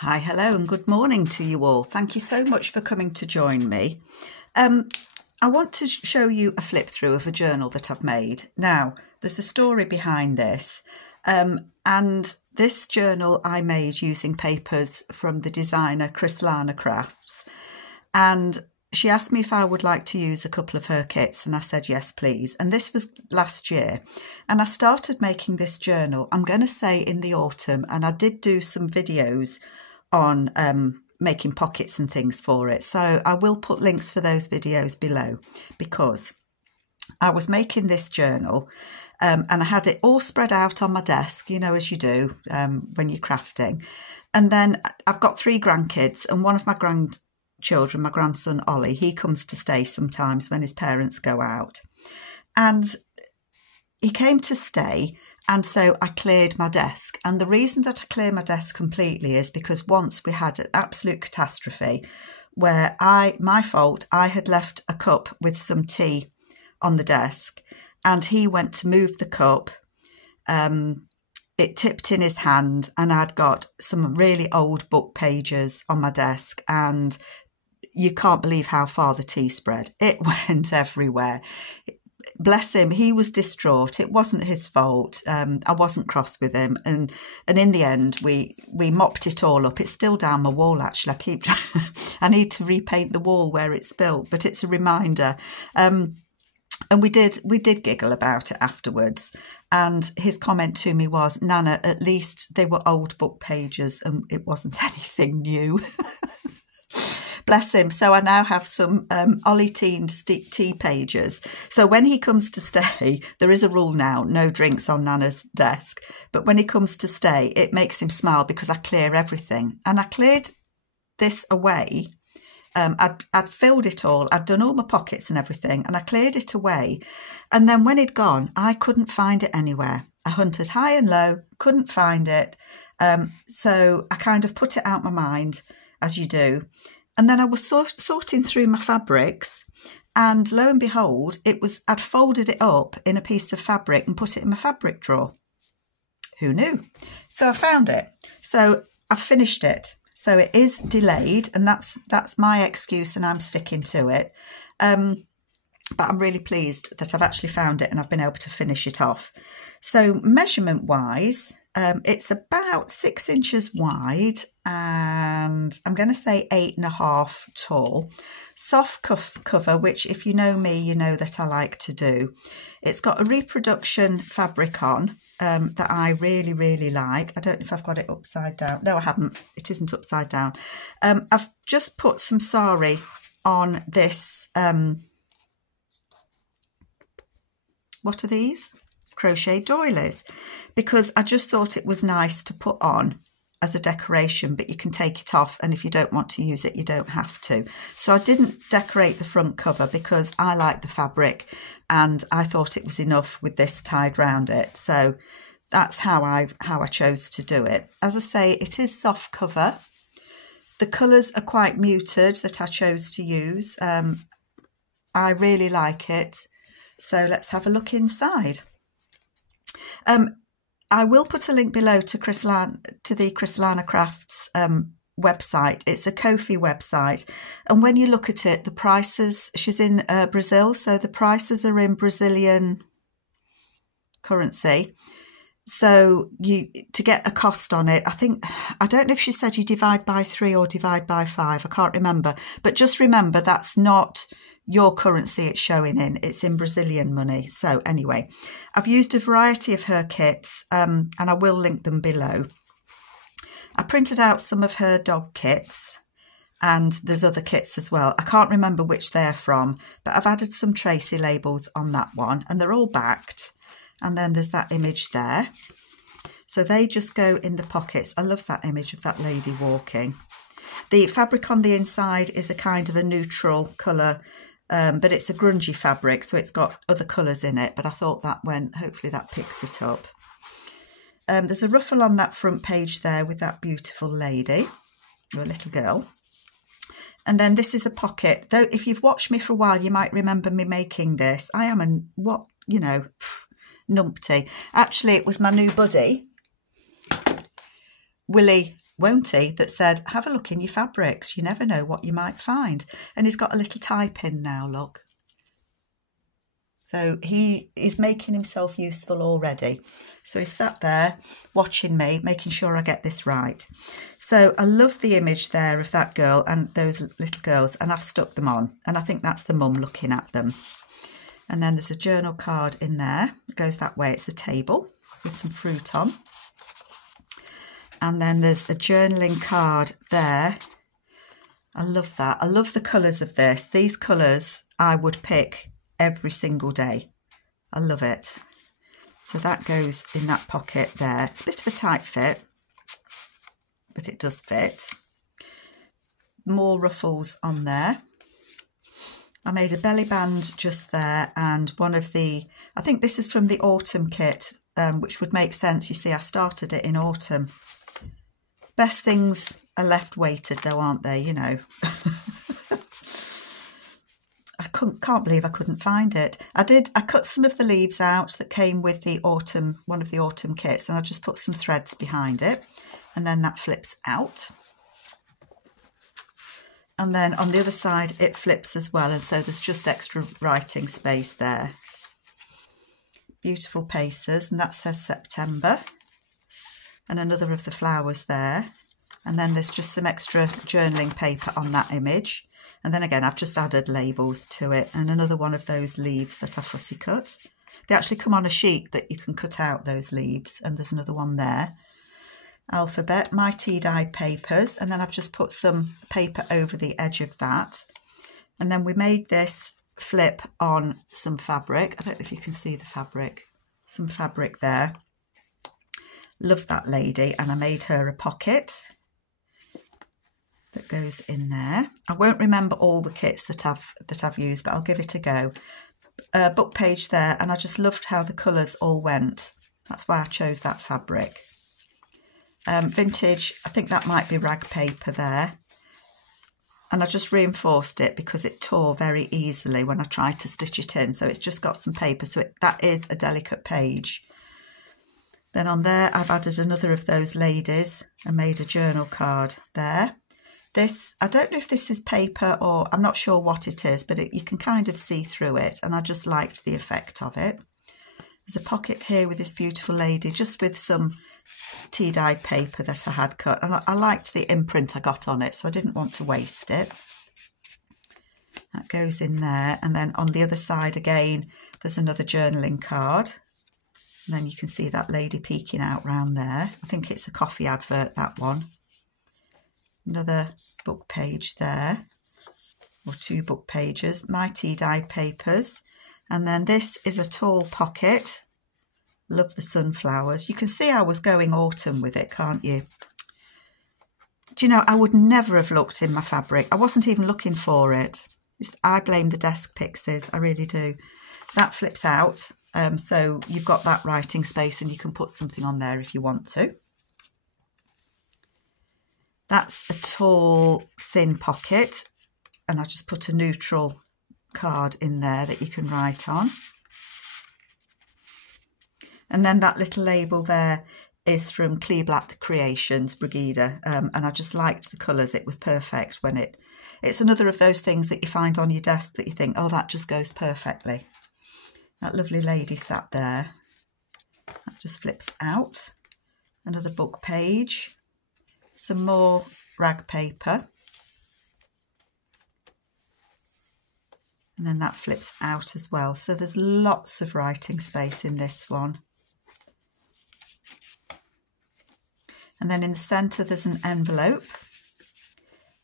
Hi, hello and good morning to you all. Thank you so much for coming to join me. I want to show you a flip through of a journal that I've made. Now, there's a story behind this, and this journal I made using papers from the designer Crislanacrafts, and she asked me if I would like to use a couple of her kits, and I said yes please. And this was last year, and I started making this journal, I'm going to say in the autumn, and I did do some videos on making pockets and things for it, so I will put links for those videos below, because I was making this journal and I had it all spread out on my desk, you know, as you do when you're crafting. And then I've got 3 grandkids, and one of my grandchildren, my grandson Ollie, he comes to stay sometimes when his parents go out, and he came to stay. And so I cleared my desk. And the reason that I cleared my desk completely is because once we had an absolute catastrophe where my fault, I had left a cup with some tea on the desk, and he went to move the cup. It tipped in his hand, and I'd got some really old book pages on my desk, and you can't believe how far the tea spread. It went everywhere. Bless him, he was distraught. It wasn't his fault. I wasn't cross with him, and in the end we mopped it all up. It's still down my wall actually. I need to repaint the wall where it spilled, but it's a reminder. And we did giggle about it afterwards. And his comment to me was, Nana, at least they were old book pages and it wasn't anything new. Bless him. So I now have some Ollie tea pages. So when he comes to stay, there is a rule now, no drinks on Nana's desk. But when he comes to stay, it makes him smile because I clear everything. And I cleared this away. I'd filled it all. I'd done all my pockets and everything, and I cleared it away. And then when it'd gone, I couldn't find it anywhere. I hunted high and low, couldn't find it. So I kind of put it out my mind, as you do. And then I was sorting through my fabrics, and lo and behold, I'd folded it up in a piece of fabric and put it in my fabric drawer. Who knew? So I found it. So I've finished it. So it is delayed, and that's my excuse, and I'm sticking to it. But I'm really pleased that I've actually found it and I've been able to finish it off. So measurement wise, it's about 6 inches wide, and I'm going to say 8.5 tall. Soft cover, which if you know me, you know that I like to do. It's got a reproduction fabric on that I really, really like. I don't know if I've got it upside down. No, I haven't. It isn't upside down. I've just put some sari on this. What are these? Crochet doilies, because I just thought it was nice to put on as a decoration, but you can take it off, and if you don't want to use it, you don't have to. So I didn't decorate the front cover because I like the fabric, and I thought it was enough with this tied round it. So that's how I chose to do it. As I say, it is soft cover. The colours are quite muted that I chose to use. I really like it. So let's have a look inside. I will put a link below to the Crislanacrafts website. It's a Ko-fi website, and when you look at it, the prices, she's in Brazil, so the prices are in Brazilian currency. So to get a cost on it, I don't know if she said you divide by 3 or divide by 5, I can't remember, but just remember that's not your currency it's showing in, it's in Brazilian money. So anyway, I've used a variety of her kits, and I will link them below. I printed out some of her dog kits, and there's other kits as well. I can't remember which they're from, but I've added some Tracy labels on that one, and they're all backed. And then there's that image there. So they just go in the pockets. I love that image of that lady walking. The fabric on the inside is a kind of a neutral colour, but it's a grungy fabric, so it's got other colours in it. But I thought that hopefully that picks it up. There's a ruffle on that front page there with that beautiful lady, or a little girl. And then this is a pocket. Though if you've watched me for a while, you might remember me making this. I am numpty. Actually, it was my new buddy, Willie won't he, that said, have a look in your fabrics. You never know what you might find. And he's got a little tie pin now, look. So he is making himself useful already. So he's sat there watching me, making sure I get this right. So I love the image there of that girl and those little girls, and I've stuck them on. And I think that's the mum looking at them. And then there's a journal card in there. It goes that way. It's a table with some fruit on. And then there's a journaling card there. I love that. I love the colours of this. These colours I would pick every single day. I love it. So that goes in that pocket there. It's a bit of a tight fit, but it does fit. More ruffles on there. I made a belly band just there, and one of the, I think this is from the autumn kit, which would make sense. You see, I started it in autumn. Best things are left weighted though, aren't they? You know. Can't believe I couldn't find it. I cut some of the leaves out that came with the autumn, one of the autumn kits, and I just put some threads behind it, and then that flips out. And then on the other side it flips as well, and so there's just extra writing space there. Beautiful pacers, and that says September, and another of the flowers there. And then there's just some extra journaling paper on that image. And then again, I've just added labels to it, and another one of those leaves that I fussy cut. They actually come on a sheet that you can cut out, those leaves, and there's another one there. Alphabet, my tea-dyed papers, and then I've just put some paper over the edge of that. And then we made this flip on some fabric. I don't know if you can see the fabric. Some fabric there. Love that lady, and I made her a pocket that goes in there. I won't remember all the kits that I've used, but I'll give it a go. Book page there, and I just loved how the colours all went. That's why I chose that fabric. Vintage, I think that might be rag paper there. And I just reinforced it because it tore very easily when I tried to stitch it in. So it's just got some paper, so that is a delicate page. Then on there, I've added another of those ladies and made a journal card there. This, I don't know if this is paper or I'm not sure what it is, but you can kind of see through it, and I just liked the effect of it. There's a pocket here with this beautiful lady, just with some tea-dyed paper that I had cut, and I liked the imprint I got on it, so I didn't want to waste it. That goes in there, and then on the other side again, there's another journaling card. And then you can see that lady peeking out round there. I think it's a coffee advert, that one. Another book page there, or two book pages, my tea-dyed papers. And then this is a tall pocket. Love the sunflowers. You can see I was going autumn with it, can't you? Do you know, I would never have looked in my fabric. I wasn't even looking for it. I blame the desk pixies, I really do. That flips out, so you've got that writing space, and you can put something on there if you want to. That's a tall, thin pocket, and I just put a neutral card in there that you can write on. And then that little label there is from Crislanacrafts Creations, Brigida, and I just liked the colours. It was perfect when it's another of those things that you find on your desk that you think, oh, that just goes perfectly. That lovely lady sat there. That just flips out. Another book page. Some more rag paper, and then that flips out as well, so there's lots of writing space in this one. And then in the centre there's an envelope,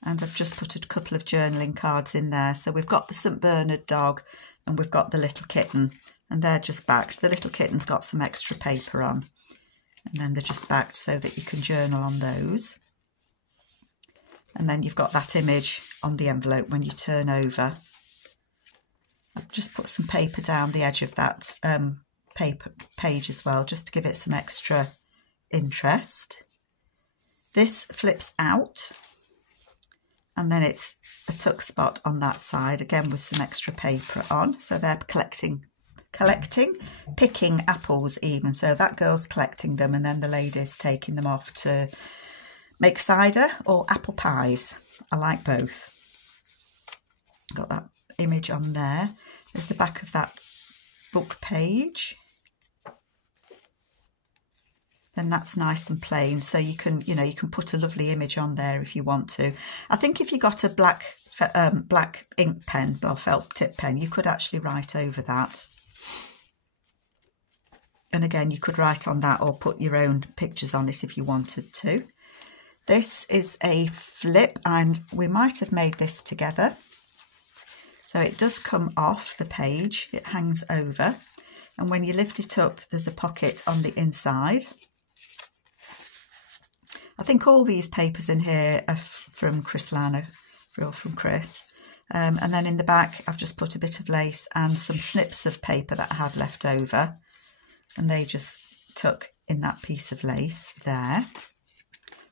and I've just put a couple of journaling cards in there. So we've got the St Bernard dog and we've got the little kitten, and they're just backed. The little kitten's got some extra paper on, and then they're just backed so that you can journal on those. And then you've got that image on the envelope when you turn over. I've just put some paper down the edge of that paper page as well, just to give it some extra interest. This flips out, and then it's a tuck spot on that side, again with some extra paper on. So they're picking apples even. So that girl's collecting them, and then the lady's taking them off to make cider or apple pies. I like both. Got that image on there. There's the back of that book page. And that's nice and plain, so you can, you can put a lovely image on there if you want to. I think if you got a black ink pen or felt tip pen, you could actually write over that. And again, you could write on that or put your own pictures on it if you wanted to. This is a flip, and we might have made this together. So it does come off the page, it hangs over, and when you lift it up, there's a pocket on the inside. I think all these papers in here are from Crislanacrafts, or from Chris. And then in the back, I've just put a bit of lace and some snips of paper that I had left over. And they just tuck in that piece of lace there.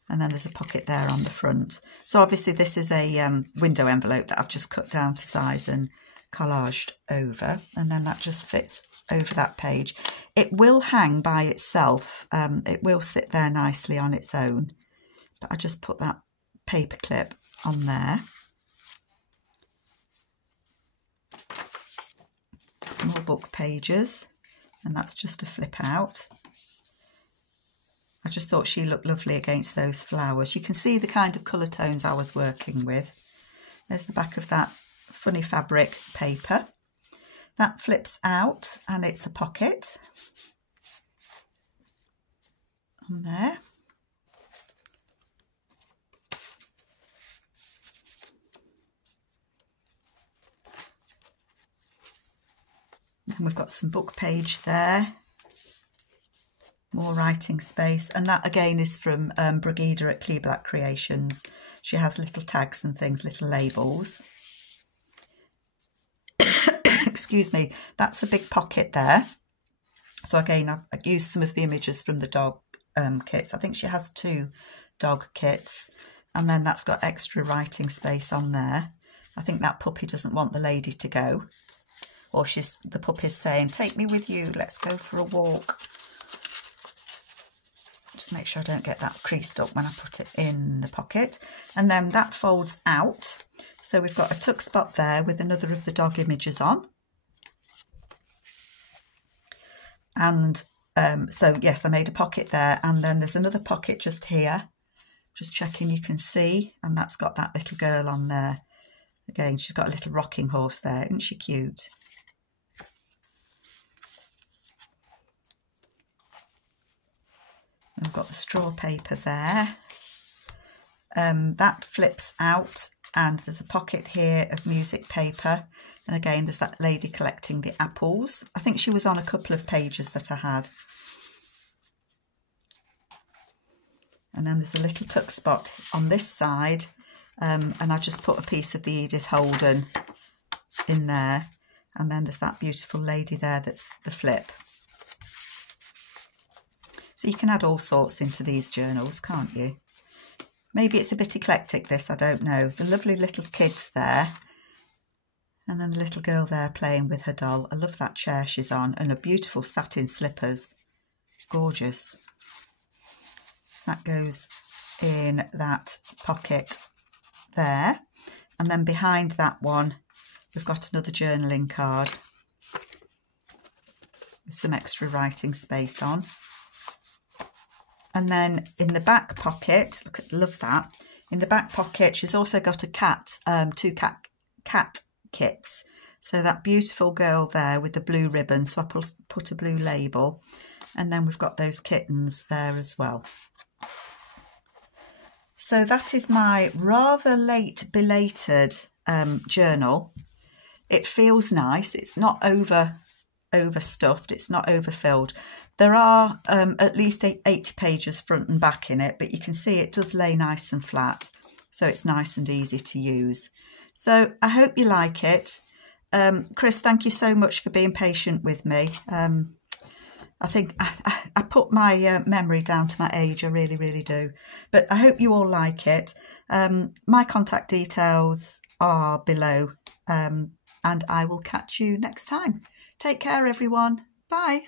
And then there's a pocket there on the front. So obviously this is a window envelope that I've just cut down to size and collaged over. And then that just fits over that page. It will hang by itself. It will sit there nicely on its own. But I just put that paper clip on there. More book pages. And that's just a flip out. I just thought she looked lovely against those flowers. You can see the kind of colour tones I was working with. There's the back of that funny fabric paper. That flips out and it's a pocket on there. And we've got some book page there. More writing space, and that again is from Brigida at Crislanacrafts Creations. She has little tags and things, little labels. Excuse me, that's a big pocket there. So again, I've used some of the images from the dog kits. I think she has 2 dog kits, and then that's got extra writing space on there. I think that puppy doesn't want the lady to go, or the puppy's saying, "Take me with you, let's go for a walk." Just make sure I don't get that creased up when I put it in the pocket. And then that folds out. So we've got a tuck spot there with another of the dog images on. And so yes, I made a pocket there, and then there's another pocket just here. Just checking you can see, and that's got that little girl on there. Again, she's got a little rocking horse there. Isn't she cute? I've got the straw paper there. That flips out, and there's a pocket here of music paper. And again, there's that lady collecting the apples. I think she was on a couple of pages that I had. And then there's a little tuck spot on this side. And I just put a piece of the Edith Holden in there. And then there's that beautiful lady there that's the flip. So you can add all sorts into these journals, can't you? Maybe it's a bit eclectic, this, I don't know. The lovely little kids there. And then the little girl there playing with her doll. I love that chair she's on, and her beautiful satin slippers. Gorgeous. So that goes in that pocket there. And then behind that one, we've got another journaling card with some extra writing space on. And then in the back pocket, look, love that. In the back pocket, she's also got a cat, 2 cat kits. So that beautiful girl there with the blue ribbon. So I put a blue label. And then we've got those kittens there as well. So that is my rather late belated journal. It feels nice. It's not overstuffed. It's not overfilled. There are at least 80 pages front and back in it, but you can see it does lay nice and flat, so it's nice and easy to use. So I hope you like it. Chris, thank you so much for being patient with me. I think I put my memory down to my age, I really, really do. But I hope you all like it. My contact details are below, and I will catch you next time. Take care, everyone. Bye.